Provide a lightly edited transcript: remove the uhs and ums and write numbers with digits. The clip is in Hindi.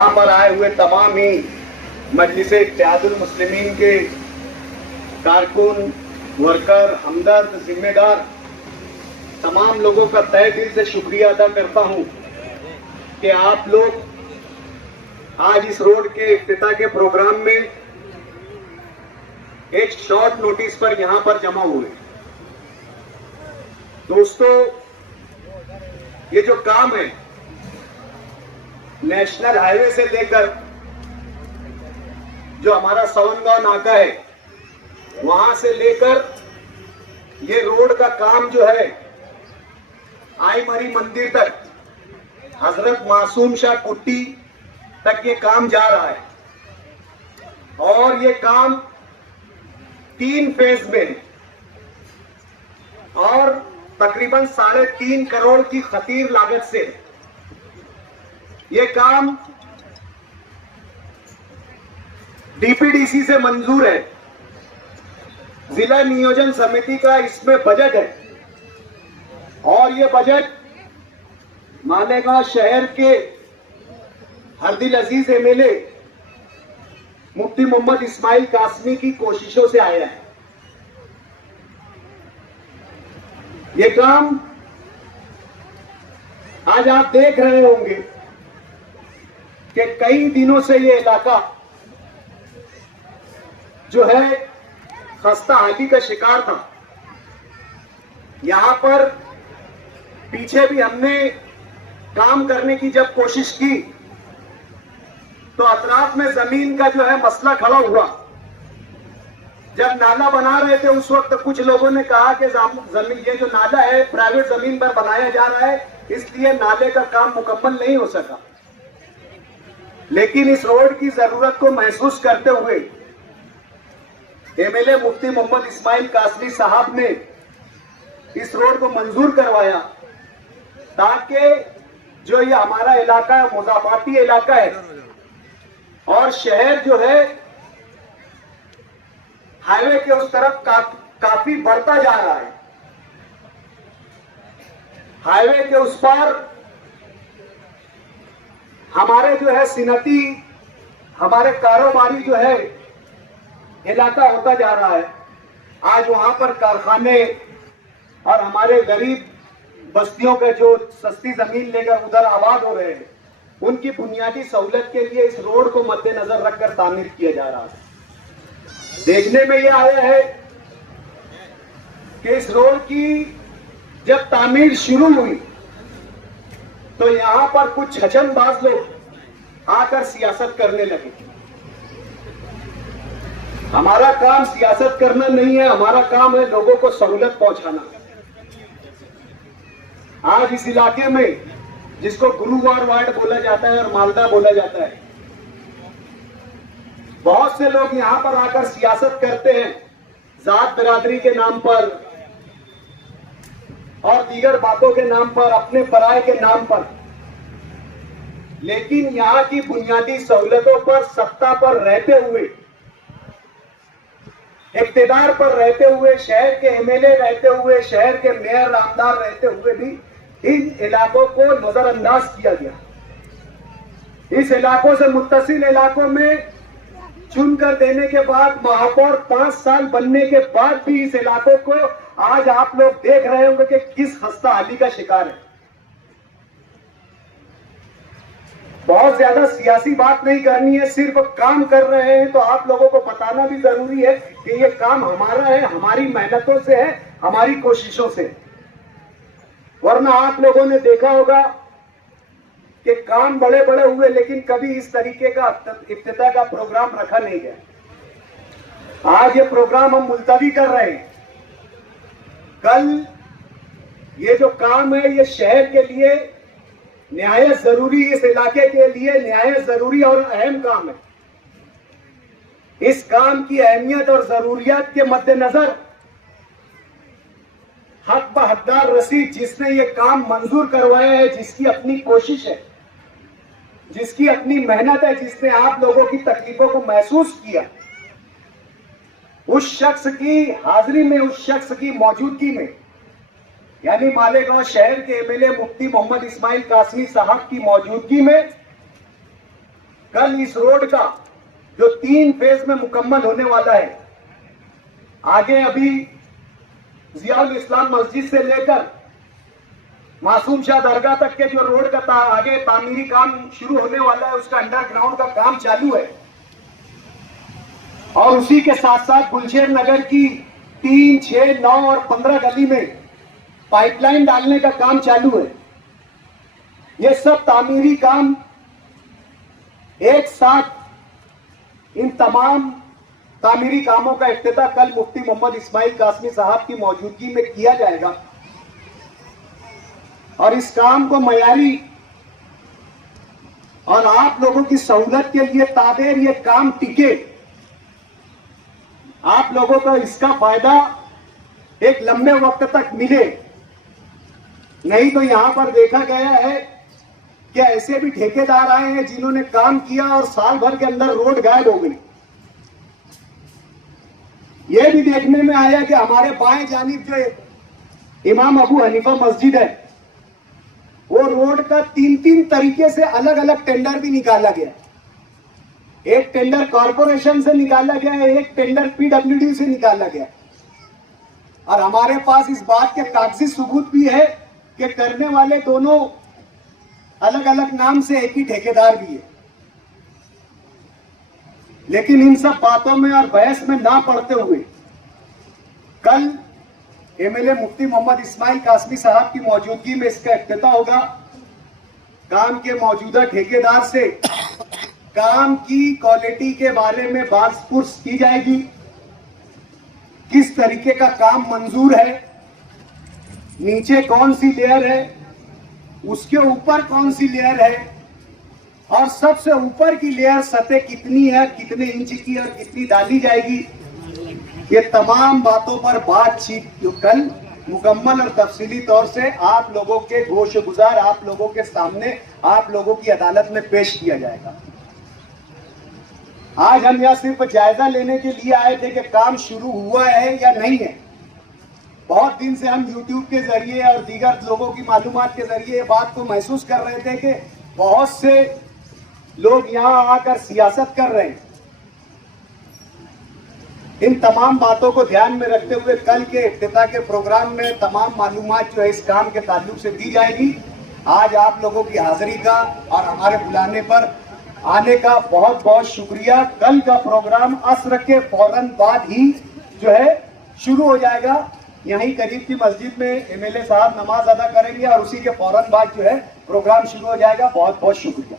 यहाँ पर आए हुए तमाम ही मजलिसे इत्तेहादुल मुस्लिमीन के कारकुन, वर्कर, हमदर्द, जिम्मेदार तमाम लोगों का तहे दिल से शुक्रिया अदा करता हूँ कि आप लोग आज इस रोड के इफ्तिताह के प्रोग्राम में एक शॉर्ट नोटिस पर यहाँ पर जमा हुए। दोस्तों, ये जो काम है नेशनल हाईवे से लेकर जो हमारा सवनगांव नाका है वहां से लेकर ये रोड का काम जो है आईमरी मंदिर तक, हजरत मासूम शाह कुट्टी तक ये काम जा रहा है और ये काम 3 फेज में है और तकरीबन 3.5 करोड़ की खतीर लागत से ये काम डीपीडीसी से मंजूर है। जिला नियोजन समिति का इसमें बजट है और ये बजट मालेगांव शहर के हरदिल अजीज एमएलए मुफ्ती मोहम्मद इस्माइल कासमी की कोशिशों से आया है। ये काम आज आप देख रहे होंगे कि कई दिनों से ये इलाका जो है खस्ता हाली का शिकार था। यहां पर पीछे भी हमने काम करने की जब कोशिश की तो अतराफ में जमीन का जो है मसला खड़ा हुआ। जब नाला बना रहे थे उस वक्त कुछ लोगों ने कहा कि जमीन, ये जो नाला है प्राइवेट जमीन पर बनाया जा रहा है, इसलिए नाले का काम मुकम्मल नहीं हो सका। लेकिन इस रोड की जरूरत को महसूस करते हुए एमएलए मुफ्ती मोहम्मद इस्माइल कासमी साहब ने इस रोड को मंजूर करवाया ताकि जो ये हमारा इलाका है मुजाफाती इलाका है और शहर जो है हाईवे के उस तरफ काफी बढ़ता जा रहा है। हाईवे के उस पार हमारे जो है सिनती, हमारे कारोबारी जो है इलाका होता जा रहा है। आज वहां पर कारखाने और हमारे गरीब बस्तियों के जो सस्ती जमीन लेकर उधर आबाद हो रहे हैं, उनकी बुनियादी सहूलत के लिए इस रोड को मद्देनजर रखकर तामीर किया जा रहा है। देखने में यह आया है कि इस रोड की जब तामीर शुरू हुई तो यहां पर कुछ छछनबाज लोग आकर सियासत करने लगे। हमारा काम सियासत करना नहीं है, हमारा काम है लोगों को सहूलत पहुंचाना। आज इस इलाके में जिसको गुरुवार वार्ड बोला जाता है और मालदा बोला जाता है, बहुत से लोग यहां पर आकर सियासत करते हैं जात बिरादरी के नाम पर और दीगर बातों के नाम पर, अपने पराये के नाम पर। लेकिन यहां की बुनियादी सहूलतों पर, सत्ता पर रहते हुए, इक्तिदार पर रहते हुए, शहर के एमएलए रहते हुए, शहर के मेयर आमदार रहते हुए भी इन इलाकों को नजरअंदाज किया गया। इस इलाकों से मुत्तसिल इलाकों में चुनकर देने के बाद महापौर 5 साल बनने के बाद भी इस इलाकों को आज आप लोग देख रहे होंगे कि किस खस्ता हाली का शिकार है। बहुत ज्यादा सियासी बात नहीं करनी है, सिर्फ काम कर रहे हैं तो आप लोगों को बताना भी जरूरी है कि ये काम हमारा है, हमारी मेहनतों से है, हमारी कोशिशों से। वरना आप लोगों ने देखा होगा कि काम बड़े बड़े हुए लेकिन कभी इस तरीके का इफ्तिताह का प्रोग्राम रखा नहीं गया। आज ये प्रोग्राम हम मुलतवी कर रहे हैं। कल ये जो काम है ये शहर के लिए निहायत जरूरी, इस इलाके के लिए निहायत जरूरी और अहम काम है। इस काम की अहमियत और जरूरियात के मद्देनजर हक ब हकदार रसीद जिसने ये काम मंजूर करवाया है, जिसकी अपनी कोशिश है, जिसकी अपनी मेहनत है, जिसने आप लोगों की तकलीफों को महसूस किया, उस शख्स की हाजिरी में, उस शख्स की मौजूदगी में यानी मालेगांव शहर के एमएलए मुफ्ती मोहम्मद इस्माइल कासमी साहब की मौजूदगी में कल इस रोड का जो 3 फेज में मुकम्मल होने वाला है, आगे अभी जियाउल इस्लाम मस्जिद से लेकर मासूम शाह दरगाह तक के जो रोड का आगे तामीरी काम शुरू होने वाला है, उसका अंडरग्राउंड का काम चालू है। और उसी के साथ साथ गुलशेर नगर की 3, 6, 9 और 15 गली में पाइपलाइन डालने का काम चालू है। ये सब तामीरी काम एक साथ, इन तमाम तामीरी कामों का इफ्तिताह कल मुफ्ती मोहम्मद इस्माइल कासमी साहब की मौजूदगी में किया जाएगा। और इस काम को मयारी और आप लोगों की सहूलत के लिए तादेर ये काम टिके, आप लोगों को इसका फायदा एक लंबे वक्त तक मिले। नहीं तो यहां पर देखा गया है कि ऐसे भी ठेकेदार आए हैं जिन्होंने काम किया और साल भर के अंदर रोड गायब हो गई। यह भी देखने में आया कि हमारे बाएं जानिब जो इमाम अबू हनीफा मस्जिद है, वो रोड का 3 तरीके से अलग अलग टेंडर भी निकाला गया। एक टेंडर कॉरपोरेशन से निकाला गया है, एक टेंडर पीडब्ल्यूडी से निकाला गया। और हमारे पास इस बात के कागजी सबूत भी है कि करने वाले दोनों अलग अलग नाम से एक ही ठेकेदार भी है। लेकिन इन सब बातों में और बहस में ना पड़ते हुए कल एमएलए मुफ्ती मोहम्मद इस्माइल कासमी साहब की मौजूदगी में इसका इफ्तिताह होगा। काम के मौजूदा ठेकेदार से काम की क्वालिटी के बारे में बात पुरस की जाएगी, किस तरीके का काम मंजूर है, नीचे कौन सी लेयर है, उसके ऊपर कौन सी लेयर है, और सबसे ऊपर की लेयर सतह कितनी है, कितने इंच की और कितनी डाली जाएगी। ये तमाम बातों पर बातचीत जो कल मुकम्मल और तफसीली तौर से आप लोगों के गोश गुजार, आप लोगों के सामने, आप लोगों की अदालत में पेश किया जाएगा। आज हम यहाँ सिर्फ जायजा लेने के लिए आए थे कि काम शुरू हुआ है या नहीं है। बहुत दिन से हम YouTube के जरिए और दीगर लोगों की मालूमात के जरिए ये बात को महसूस कर रहे थे कि बहुत से लोग यहाँ आकर सियासत कर रहे हैं। इन तमाम बातों को ध्यान में रखते हुए कल के इफ्तिताह के प्रोग्राम में तमाम मालूमात जो है इस काम के ताल्लुक से दी जाएगी। आज आप लोगों की हाजिरी का और हमारे बुलाने पर आने का बहुत बहुत शुक्रिया। कल का प्रोग्राम असर के फौरन बाद ही जो है शुरू हो जाएगा। यहीं करीब की मस्जिद में एमएलए साहब नमाज अदा करेंगे और उसी के फौरन बाद जो है प्रोग्राम शुरू हो जाएगा। बहुत बहुत शुक्रिया।